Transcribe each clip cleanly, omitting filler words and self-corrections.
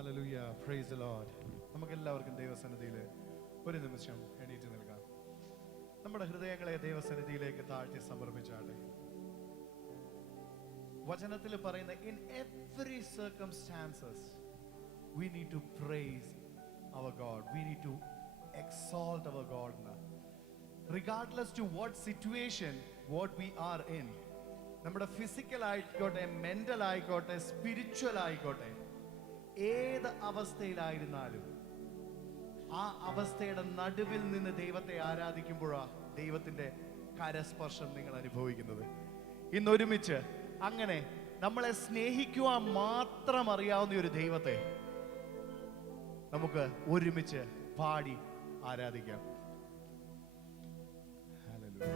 Hallelujah, praise the Lord. നമുക്കെല്ലാവർക്കും ദൈവസന്നിധിയിൽ ഒരു നിമിഷം എണീറ്റ് നിൽക്കാം. നമ്മുടെ ഹൃദയങ്ങളെ ദൈവസന്നിധിയിലേക്ക് താഴ്ത്തി സമർപ്പിച്ചാട്ടെ. വചനത്തിൽ പറയുന്ന in every circumstances we need to praise our God, we need to exalt our God regardless to what situation what we are in. നമ്മുടെ ഫിസിക്കൽ ആയിക്കോട്ടെ, മെന്റൽ ആയിക്കോട്ടെ, സ്പിരിച്വൽ ആയിക്കോട്ടെ, ഏത് അവസ്ഥയിലായിരുന്നാലും ആ അവസ്ഥയുടെ നടുവിൽ നിന്ന് ദൈവത്തെ ആരാധിക്കുമ്പോഴാണ് ദൈവത്തിന്റെ കരസ്പർശം നിങ്ങൾ അനുഭവിക്കുന്നത്. ഇന്നൊരുമിച്ച് അങ്ങനെ നമ്മളെ സ്നേഹിക്കുവാൻ മാത്രം അറിയാവുന്ന ഒരു ദൈവത്തെ നമുക്ക് ഒരുമിച്ച് പാടി ആരാധിക്കാം. ഹല്ലേലൂയ.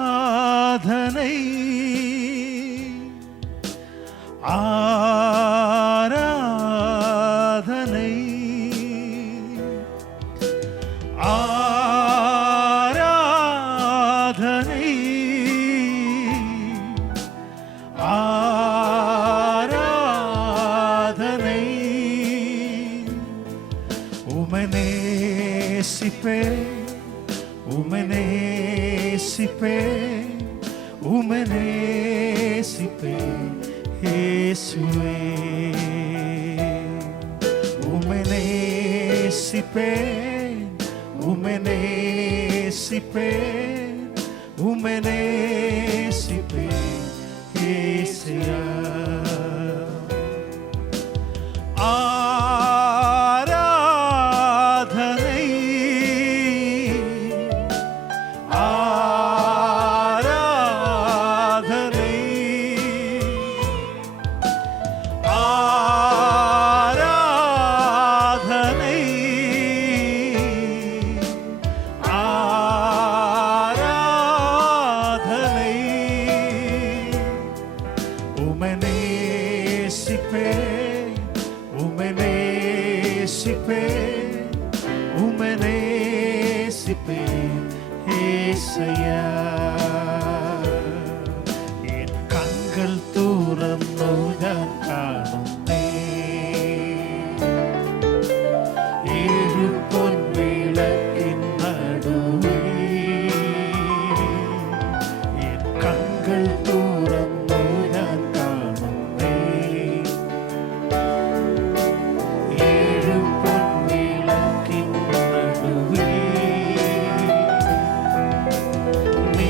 ஆராதனை ஆராதனை ஆராதனை ஆராதனை உமனேசிப்பே உமனேசிப்பே உமனேசிப்பே இயேசுவே உமனேசிப்பே உமனேசிப்பே உமனேசிப்பே இயேசுயா എൻ കണ്കൾ തുറന്നു ഞാൻ കാണുന്നേ ഏഴു പൊൻവിളക്കിൻ നടുവിൽ എൻ കണ്കൾ തുറന്നു ഞാൻ കാണുന്നേ ഏഴു പൊൻവിളക്കിൻ നടുവിൽ നീ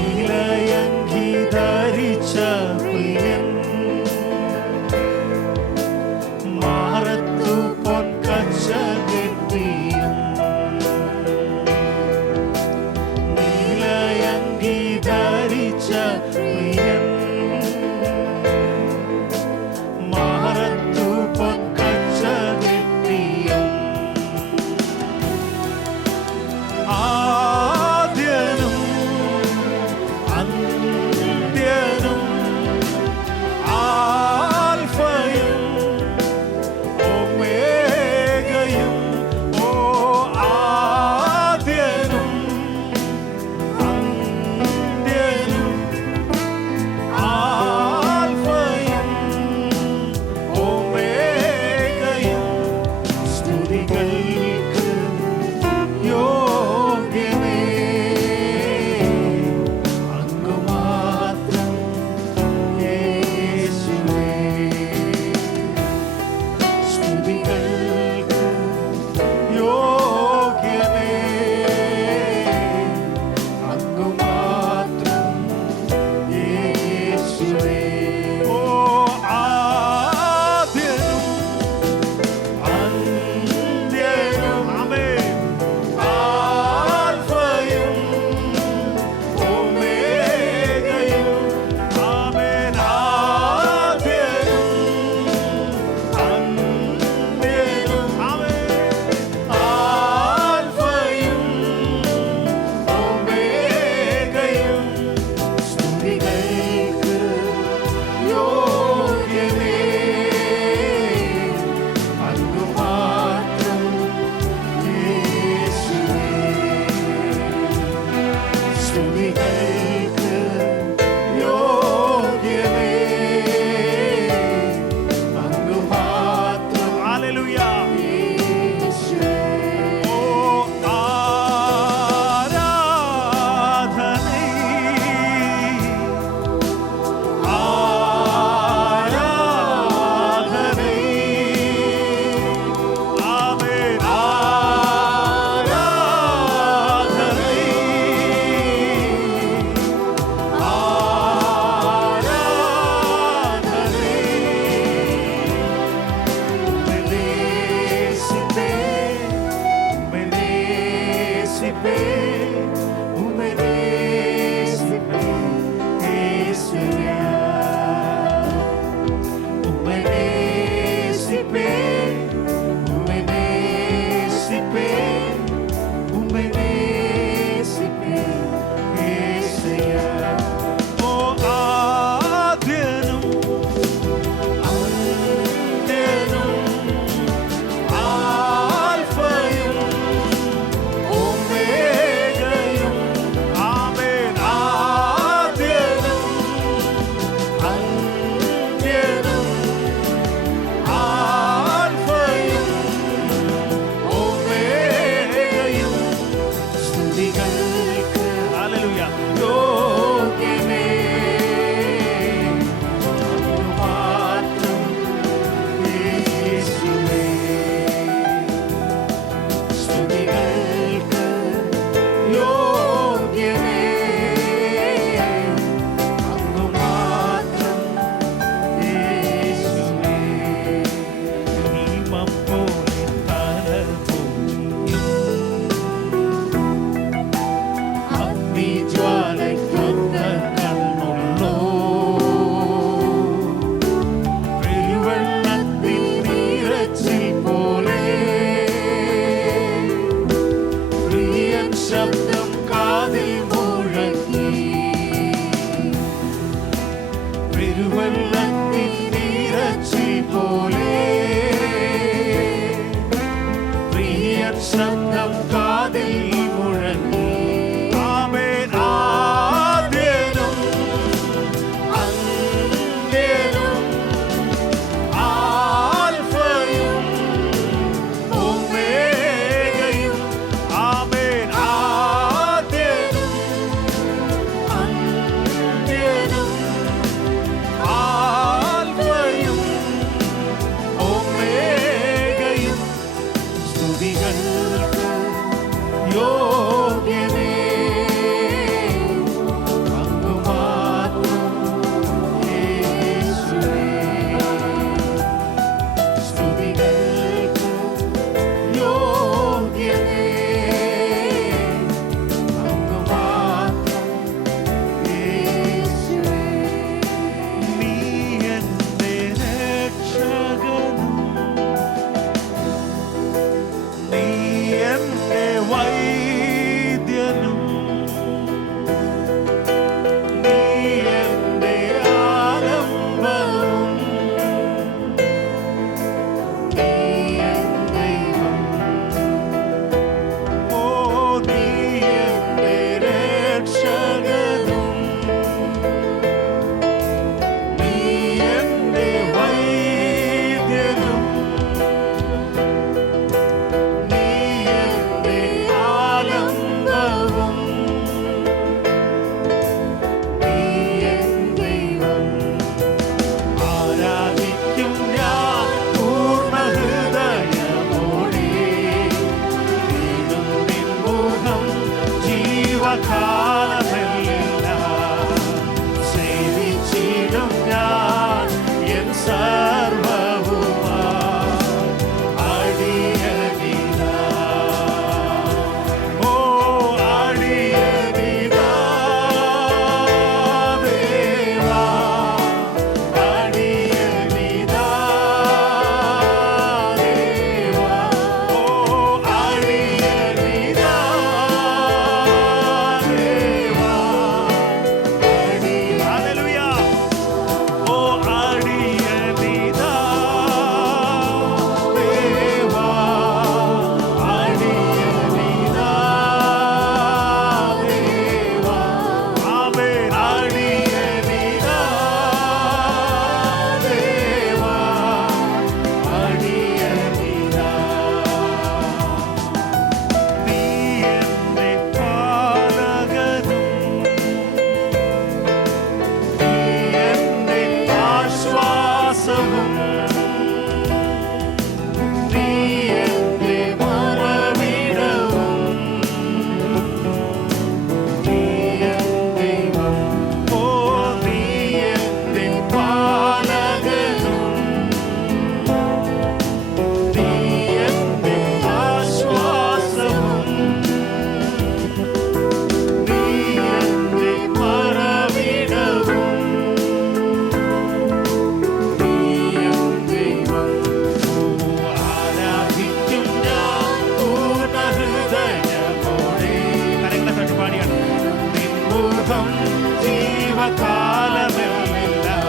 ജീവകാലമെല്ലാം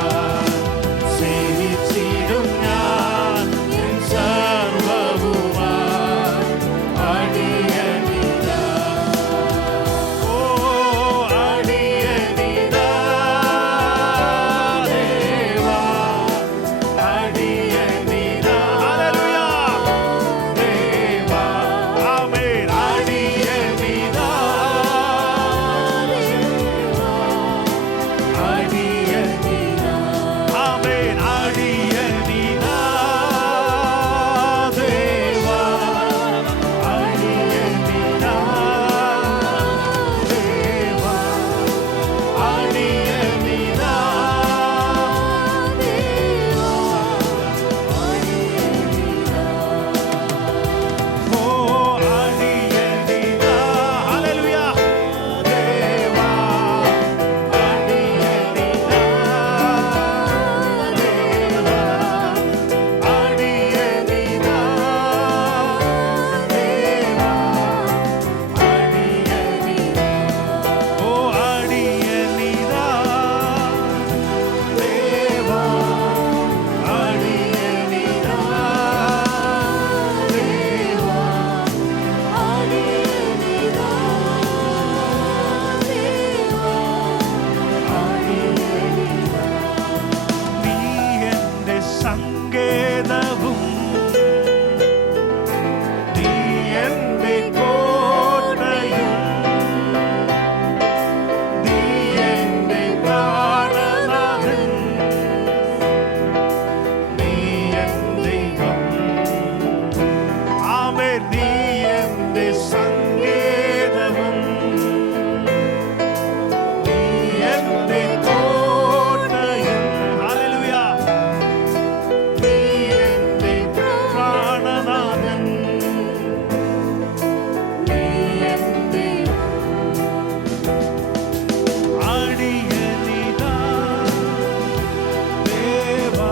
സേവിച്ചിടും ഞാൻ എൻ സർവ്വവുമായി അടിയനിതാ. ഓ അടിയനിതാ ദേവാ, അടിയനിതാ. ഹല്ലേലൂയ ദേവാ, ആമേൻ. അടിയനിതാ അടിയനിതാ, ആമേൻ. അടിയനിതാ ദേവാ, അടിയനിതാ ദേവാ, അടിയനിതാ ഓ അടിയനിതാ. ഹല്ലേലൂയ ദേവാ, അടിയനിതാ ദേവാ, അടിയനിതാ ദേവാ, അടിയനിതാ. ഓ അടിയനിതാ ദേവാ, അടിയനിതാ ദേവാ, നീ എന്റെ സങ്കേതവും നീ എന്റെ കോട്ടയും നീ എന്റെ പ്രാണനാഥൻ നീ എൻ ദൈവം. ആമേൻ. നീ എന്റെ സങ്കേതവും നീ എന്റെ കോട്ടയും. ഹല്ലേലൂയ. നീ എന്റെ പ്രാണനാഥൻ നീ എൻ ദൈവം. അടിയനിതാ ദേവാ,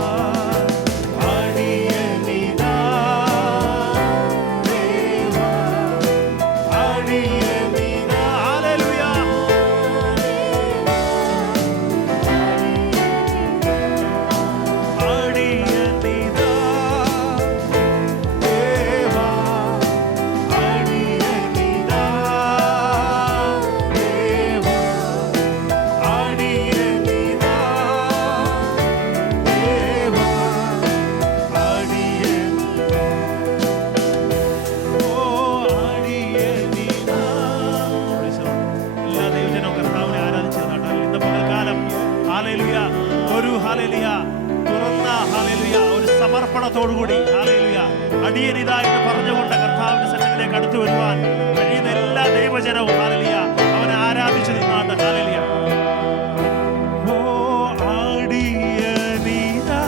അടിയനിതാ ദേവാ, അടിയനിതാ. ഹല്ലേലൂയ അടിയനിതാ ദേവാ, അടിയനിതാ ദേവാ, അടിയനിതാ ദേവാ, അടിയനിതാ. ഓ അടിയനിതാ. എല്ലാ ദൈവജനവും കർത്താവിനെ ആരാധിച്ചിരുന്നാട്ടെ ഇന്ന് പകൽക്കാലം. ഹല്ലേലൂയ. ഒരു ഹല്ലേലൂയ തുറന്ന ഹല്ലേലൂയ ഒരു സമർപ്പണത്തോടുകൂടി ഹല്ലേലൂയ അടിയനിതാ എന്ന് പറഞ്ഞുകൊണ്ട് കർത്താവിന്റെ സന്നിധിയിലേക്ക് അടുത്തു വരുവാൻ കഴിയുന്ന എല്ലാ ദൈവജനവും ഹല്ലേലൂയ അവനെ ആരാധിച്ചു നിന്നാണ്. ഹല്ലേലൂയ. ഓ അടിയനിതാ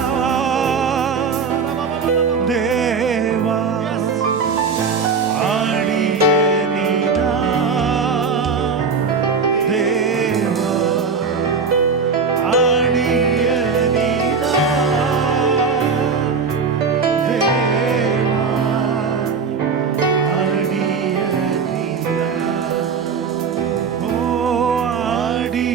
ദേവാ, അടിയനിതാ ദേവാ, അടിയനിതാ ദേവാ, അടിയനിതാ. ഓ അടിയനിതാ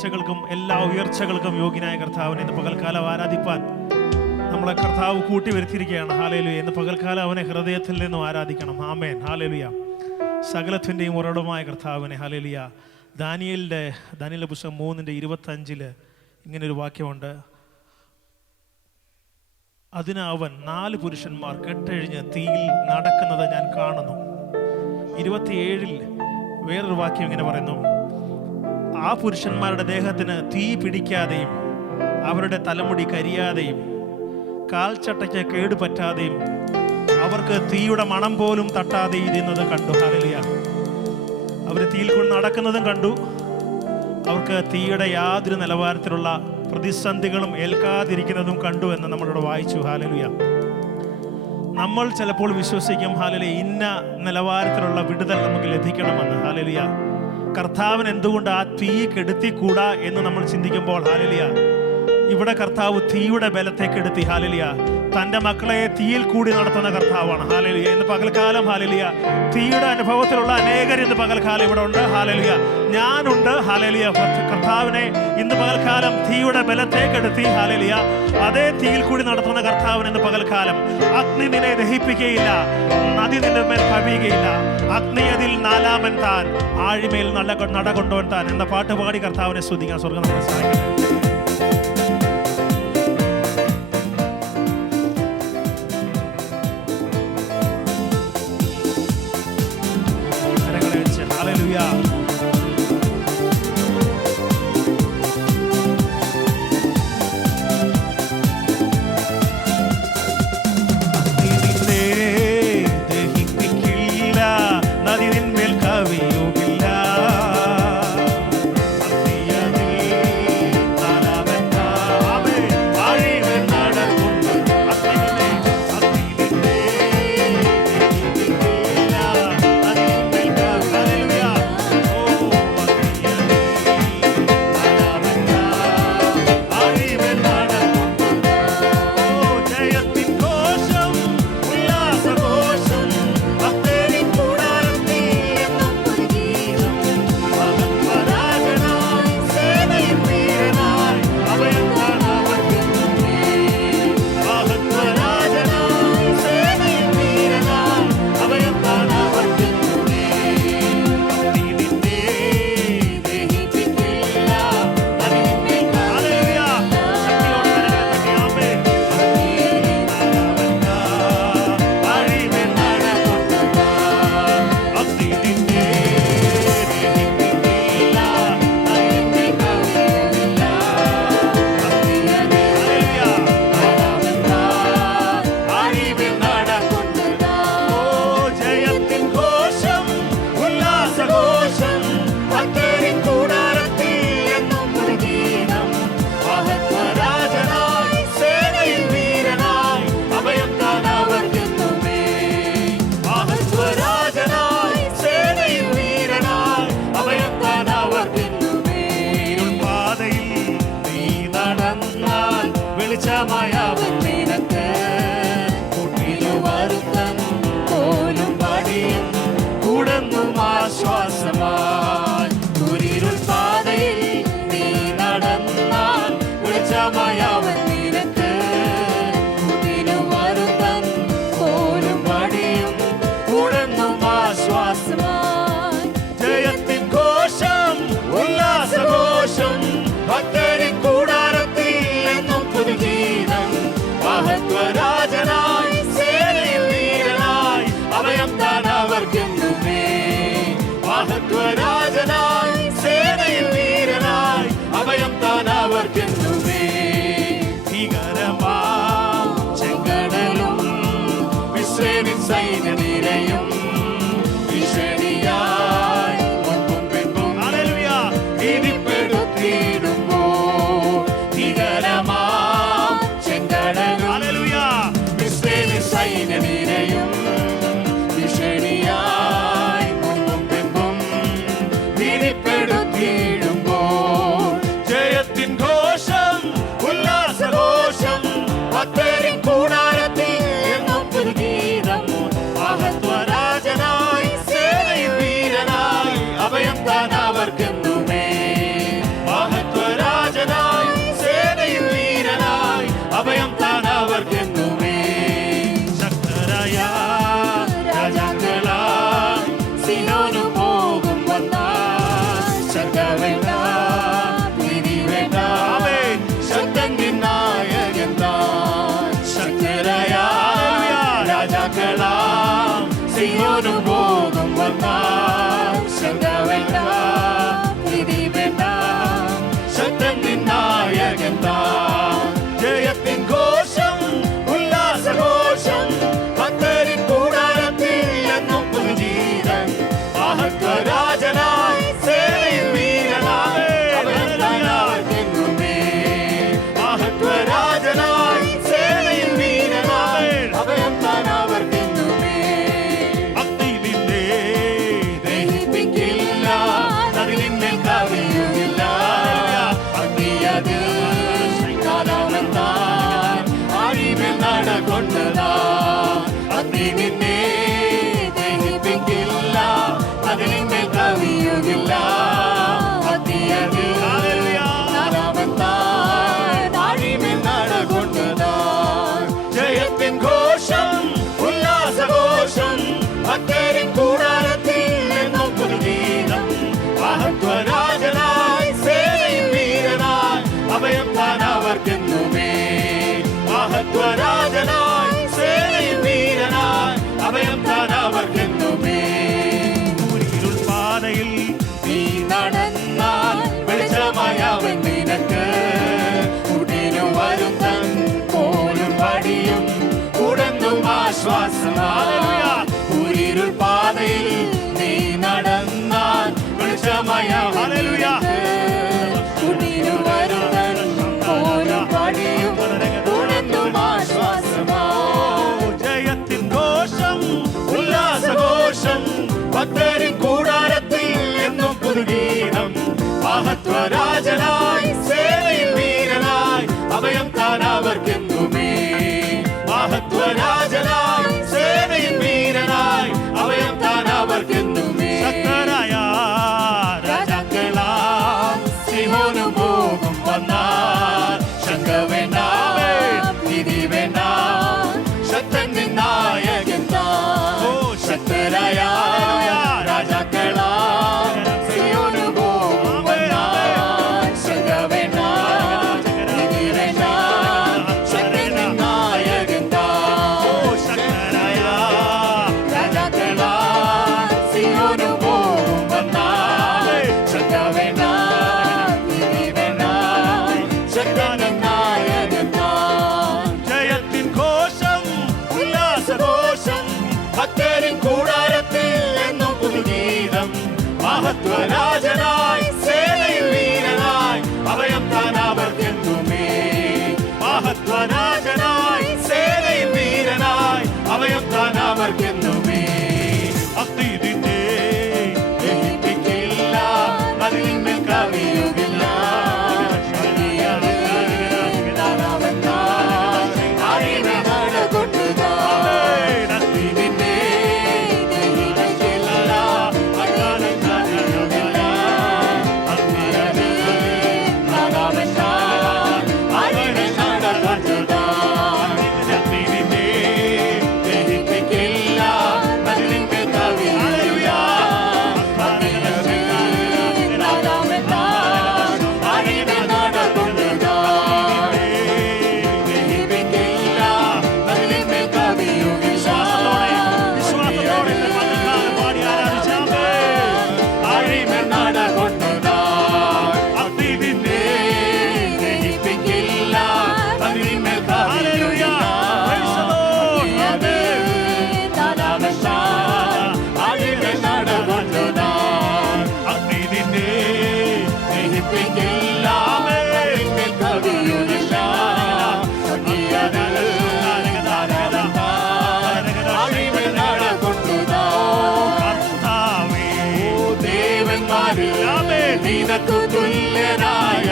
വീഴ്ചകൾക്കും എല്ലാ ഉയർച്ചകൾക്കും യോഗ്യനായ കർത്താവിനെ ഇന്ന് പകൽക്കാലം ആരാധിപ്പാൻ നമ്മളെ കർത്താവ് കൂട്ടി വരുത്തിയിരിക്കുകയാണ്. ഹല്ലേലൂയ. ഇന്ന് പകൽക്കാലം അവനെ ഹൃദയത്തിൽ നിന്നും ആരാധിക്കണം. ആമേൻ. ഹല്ലേലൂയ. സകലത്തിൻ്റെയും ഉറവിടമായ കർത്താവിനെ. ഹല്ലേലൂയ. ദാനിയേലിൻ്റെ പുസ്തകം 3:25 ഇങ്ങനൊരു വാക്യമുണ്ട്. അതിന് അവൻ 4 പുരുഷന്മാർ കെട്ടഴിഞ്ഞ് തീയിൽ നടക്കുന്നത് ഞാൻ കാണുന്നു. 27 വേറൊരു വാക്യം ഇങ്ങനെ പറയുന്നു, ആ പുരുഷന്മാരുടെ ദേഹത്തിന് തീ പിടിക്കാതെയും അവരുടെ തലമുടി കരിയാതെയും കാൽച്ചട്ടയ്ക്ക് കേടുപറ്റാതെയും അവർക്ക് തീയുടെ മണം പോലും തട്ടാതെ ഇരുന്നത് കണ്ടു. ഹല്ലേലൂയ. അവർ തീയിൽ കൂടി നടക്കുന്നതും കണ്ടു. അവർക്ക് തീയുടെ യാതൊരു നിലവാരത്തിലുള്ള പ്രതിസന്ധികളും ഏൽക്കാതിരിക്കുന്നതും കണ്ടു എന്ന് നമ്മളിവിടെ വായിച്ചു. ഹല്ലേലൂയ. നമ്മൾ ചിലപ്പോൾ വിശ്വസിക്കും ഹല്ലേലൂയ ഇന്ന നിലവാരത്തിലുള്ള വിടുതൽ നമുക്ക് ലഭിക്കണമെന്ന്. ഹല്ലേലൂയ. കർത്താവിന് എന്തുകൊണ്ട് ആ തീ കെടുത്തിക്കൂടാ എന്ന് നമ്മൾ ചിന്തിക്കുമ്പോൾ ഹല്ലേലൂയ ഇവിടെ കർത്താവ് തീയുടെ ബലത്തെ കെടുത്തി. ഹല്ലേലൂയ. തൻ്റെ മക്കളെ തീയിൽ കൂടി നടത്തുന്ന കർത്താവാണ്. ഹല്ലേലൂയ. ഇന്ന് പകൽക്കാലം ഹല്ലേലൂയ തീയുടെ അനുഭവത്തിലുള്ള അനേകർ ഇന്ന് പകൽക്കാലം ഇവിടെ ഉണ്ട്. ഹല്ലേലൂയ. ഞാനുണ്ട്. ഹല്ലേലൂയ. കർത്താവിനെ ഇന്ന് പകൽക്കാലം തീയുടെ ബലത്തെ കെടുത്തി. ഹല്ലേലൂയ. അതേ തീയിൽ കൂടി നടത്തുന്ന കർത്താവിന് ഇന്ന് പകൽക്കാലം അഗ്നി നിന്നെ ദഹിപ്പിക്കുകയില്ല, നദി നിന്റെ മേൽ കവിയുകയില്ല, അഗ്നി അതിൽ 4-ാമൻ താൻ, ആഴിമേൽ നട കൊണ്ടോൻ താൻ എന്ന പാട്ട് പാടി കർത്താവിനെ സ്തുതിക്കാൻ സ്വർഗ്ഗം നമ്മളെ സഹായിക്കട്ടെ. Hallelujah. നിന്നെ ദഹിപ്പിക്കില്ല, അതിനിന്മേൽ കവിയുകില്ല. അഗ്നിയതിൽ നാലാമത്തായി ആഴിമേൽ നടകൊണ്ടതാൻ. ജയത്തിൻ ഘോഷം, ഉല്ലാസഘോഷം, ഭക്തരിൻ കൂടാരത്തിൽ എന്നും പുതുഗീതം. മഹത്വരാജനായി സേനയിൽ വീരനായി അഭയം താൻ അവർക്കെന്നുമേ. മഹത്വരാജനായി സേനയിൽ വീരനായി അഭയം താൻ അവർക്കെന്നുമേ. ഇരുൾ പാതയിൽ നീ നടന്നാൽ വെളിച്ചമായവൻ നിനക്ക്. കുടിനു വരുത്തൻ കോലും വടിയും കുടന്നും ആശ്വാസമായി. ഇരുൾ പാതയിൽ നീ നടന്നാൽ വെളിച്ചമായവൻ നിനക്ക്. കുടിനു വരുത്തൻ കോലും വടിയും കുടന്നും ആശ്വാസമായി. ജയത്തിൻ ഘോഷം, ഉല്ലാസഘോഷം, ഭക്തരിൻ കൂടാരത്തിൽ എന്നും പുതുഗീതം. മഹത്വരാജനായി സേനയിൽ വീരനായി അഭയം താൻ അവർക്കെന്നുമേ. മഹത്വരാജനായി സേനയിൽ വീരനായി അഭയം താൻ അവർക്കെന്നുമേ. ശക്തരായ രാജാക്കളാം സിഹോനു പോകും വന്നാൽ ശങ്ക വേണ്ട, ഭീതി വേണ്ട, ശക്തൻ നിന്നായകൻ താൻ. ശക്തരായ രാജാക്കളാം സിയോനു പോകും വന്നാൽ ശങ്ക വേണ്ട, ഭീതി വേണ്ട, ശക്തൻ നിന്നായകൻ താൻ. ശക്തരായ രാജാക്കളാം സിയോനു പോകും വന്നാൽ ശങ്ക വേണ്ട, ഭീതി വേണ്ട, ശക്തൻ നിന്നായകൻ താൻ. ജയത്തിൻ ഘോഷം, ഉല്ലാസഘോഷം, ഭക്തരിൻ കൂടാരത്തിൽ എന്നും പുതുഗീതം. മഹത്വരാജനായി സേനയിൽ വീരനായി അഭയം താൻ അവർക്കെന്നുമേ. മഹത്വരാജനായി സേനയിൽ വീരനായി അഭയം താൻ അവർക്കെന്നുമേ. അഗ്നി നിന്നെ ദഹിപ്പിക്കില്ല, അതിന്മേൽ കവിയുകില്ല. ആഴിമേൽ നടകൊണ്ടതാൻ. നിന്നെ ദഹിപ്പിക്കില്ല, അകാലം കവിയുകില്ല. അഗ്നിയതിൽ നാലാമത്തായി ആഴിമേൽ നടകൊണ്ടതാൻ. നിന്നെ ദഹിപ്പിക്കില്ല, അതിന്മേൽ കവിയുകില്ല. അഗ്നിയതിൽ നാലാമത്തായി ആഴിമേൽ നടകൊണ്ടതാൻ. ദഹിപ്പിക്കില്ല, അതിന്മേൽ കവിയുകില്ല. വിശ്വാസത്തോടെ പകൽക്കാലം പാടി ആരാധിച്ചാമേ. ആഴിമേൽ നടകൊണ്ടതാൻ. അഗ്നി നിന്നെ ദഹിപ്പിക്കില്ല, അതിന്മേൽ ഹല്ലേലൂയ. Praise the Lord. ആഴിമേൽ നടകൊണ്ടതാൻ. അഗ്നി നിന്നെ ദഹിപ്പിക്കില്ല, അതിന്മേൽ കവിയുകില്ല. ആഴിമേൽ നടകൊണ്ടതാൻ. കർത്താവേ, ദേവന്മാരിൽ നിനക്കു തുല്യനായ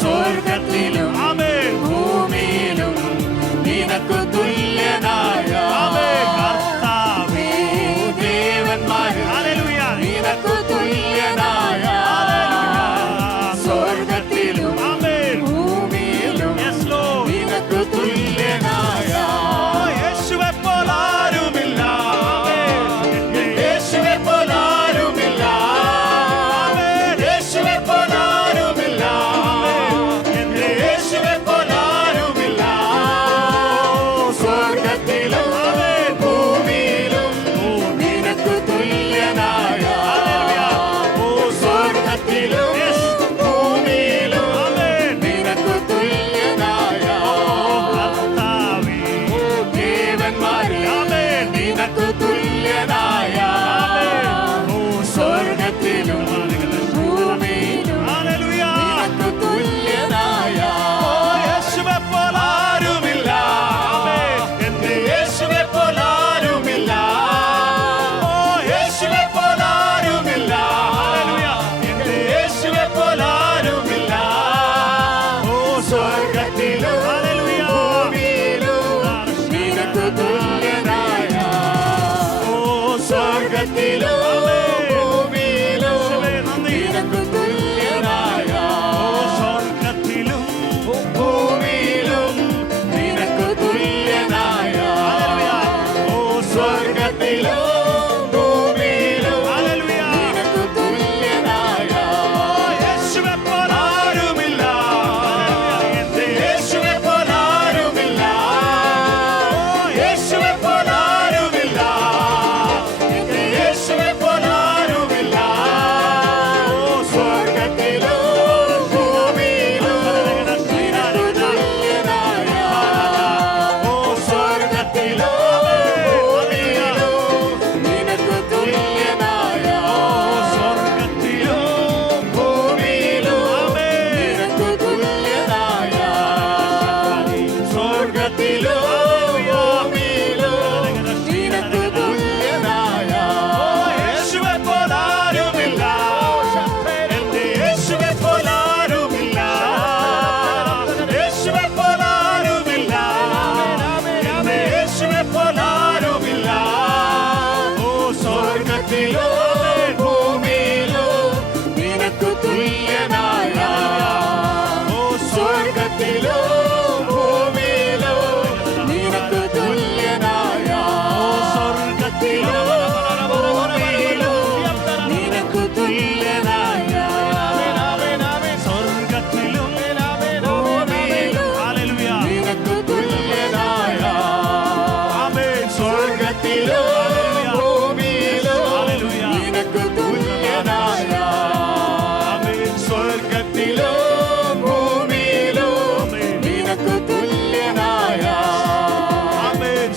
സ്വർഗത്തിലും ആമേൻ. ഭൂമിയിലും നിനക്കു തുല്യനായ കർത്താവേ, ദേവന്മാരിൽ ഹല്ലേലൂയ. നിനക്കു തുല്യനായ സ്വർഗത്തിലും ആമേൻ. ഭൂമിയിലും Yes, Lord. നിനക്കു തുല്യനായ യേശുവെ പോലെ ആരുമില്ല. യേശുവെ പോലാരുമില്ല. യേശുവെ പോലാരുമില്ല. യേശുവെ പോലാരുമില്ല. സ്വർഗത്തിലും ഭൂമിയിലും നിനക്കു തുല്യനായ. സ്വർഗത്തിലും ഭൂമിയിലും സ്വർഗത്തിലും ഭൂമിയിലും നിനക്കു തുല്യനായ,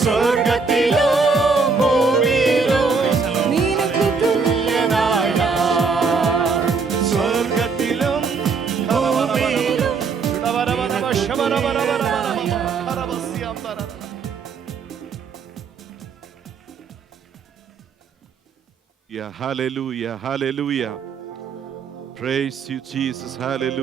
സ്വർഗത്തിലും ഭൂമിയിലും നിനക്കു തുല്യനായ, സ്വർഗത്തിലും ഭൂമിയിലും Hallelujah, hallelujah. Praise you, Jesus, hallelujah.